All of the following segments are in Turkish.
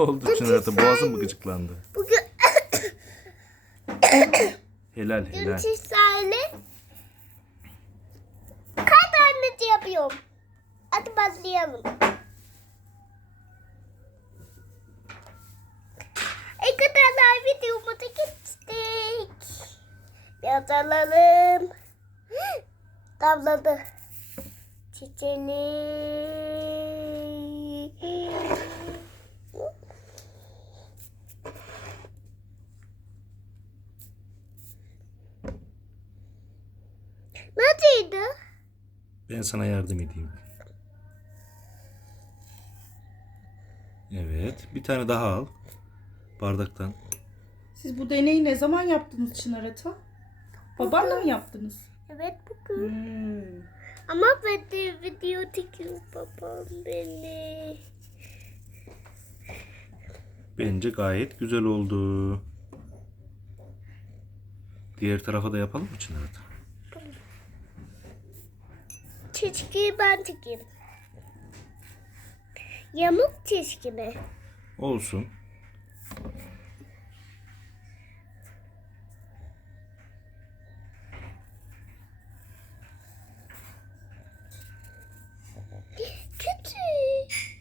oldu Çınar'da? Boğazın mı gıcıklandı? Bugün Helal helal. sizlerle kaç tanesi yapıyorum. Hadi başlayalım. Arkadaşlar videomuza geçtik. Biraz alalım. Damladı. Çiçeğini. Nasıldı? Ben sana yardım edeyim. Evet. Bir tane daha al. Bardaktan. Siz bu deneyi ne zaman yaptınız Çınar Ata? Babanla mı yaptınız? Evet bugün. Hmm. Ama ben de video çekiyor babam beni. Bence gayet güzel oldu. Diğer tarafa da yapalım mı Çınar'da? Çizgiyi ben çekeyim. Yamuk çizgi mi? Olsun. Küçük.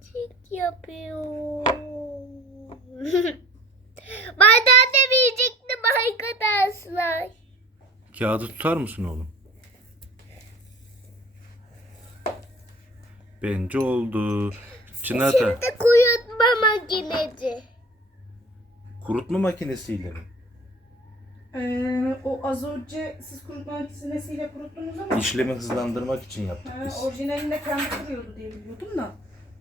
Küçük yapıyor. ben de demeyecektim arkadaşlar. Kağıdı tutar mısın oğlum? Bence oldu. Çınar'da Şimdi kurutma makinesi. kurutma makinesiyle mi? Ee, o az önce siz kurutma makinesiyle kuruttunuz ama İşlemi hızlandırmak için yaptık ha, biz. orijinalinde kendi kuruyordu diye biliyordum da.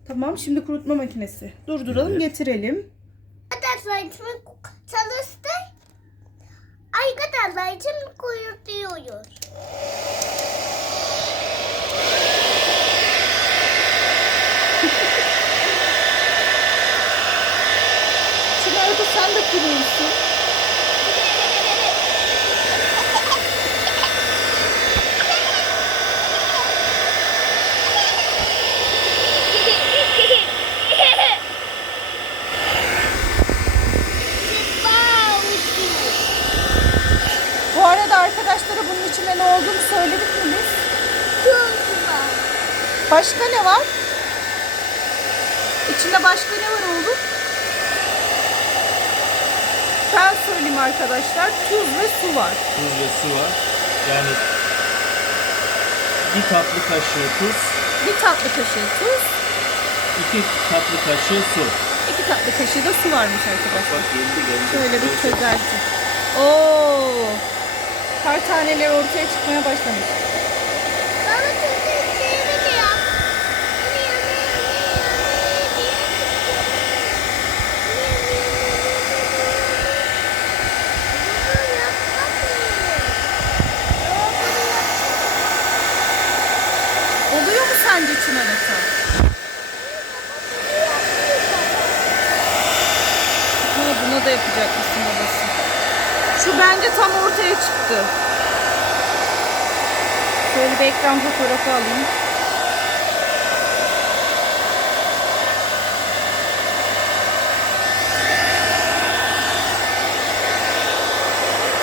Tamam şimdi kurutma makinesi. Durduralım Evet. getirelim. Arkadaşlar çalıştı. Arkadaşlar şimdi kurutuyoruz. Çınar Kuruyorsun. Bu arada arkadaşlara bunun içinde ne olduğunu söyledik mi biz? Başka ne var? İçinde başka ne var oğlum? Ben söyleyeyim arkadaşlar. Tuz ve su var. Tuz ve su var. Yani bir tatlı kaşığı tuz, Bir tatlı kaşığı tuz, iki tatlı kaşığı su. iki tatlı kaşığı da su varmış arkadaşlar. Bak geldi geldi. Şöyle bir çözelti. Oo! Kar taneleri ortaya çıkmaya başlamış. Ha, buna da yapacak mısın babası? Şu bence tam ortaya çıktı. Şöyle bir ekran fotoğrafı alayım.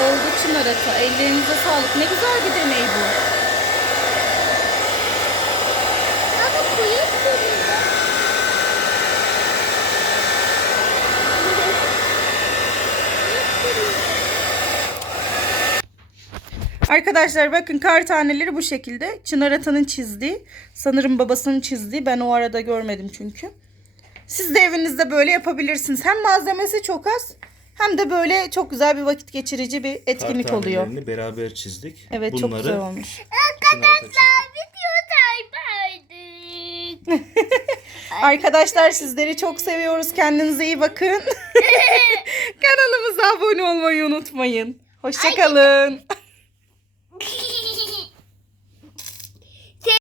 Oldu Çınar Ata. Ellerinize sağlık. Ne güzel bir deney bu. Arkadaşlar bakın kar taneleri bu şekilde. Çınar Ata'nın çizdiği. Sanırım babasının çizdiği. Ben o arada görmedim çünkü. Siz de evinizde böyle yapabilirsiniz. Hem malzemesi çok az hem de böyle çok güzel bir vakit geçirici bir etkinlik oluyor. Kartanelerini beraber çizdik. Evet çok Bunları güzel olmuş. Arkadaşlar video sayfaydık. Arkadaşlar sizleri çok seviyoruz. Kendinize iyi bakın. Kanalımıza abone olmayı unutmayın. Hoşçakalın.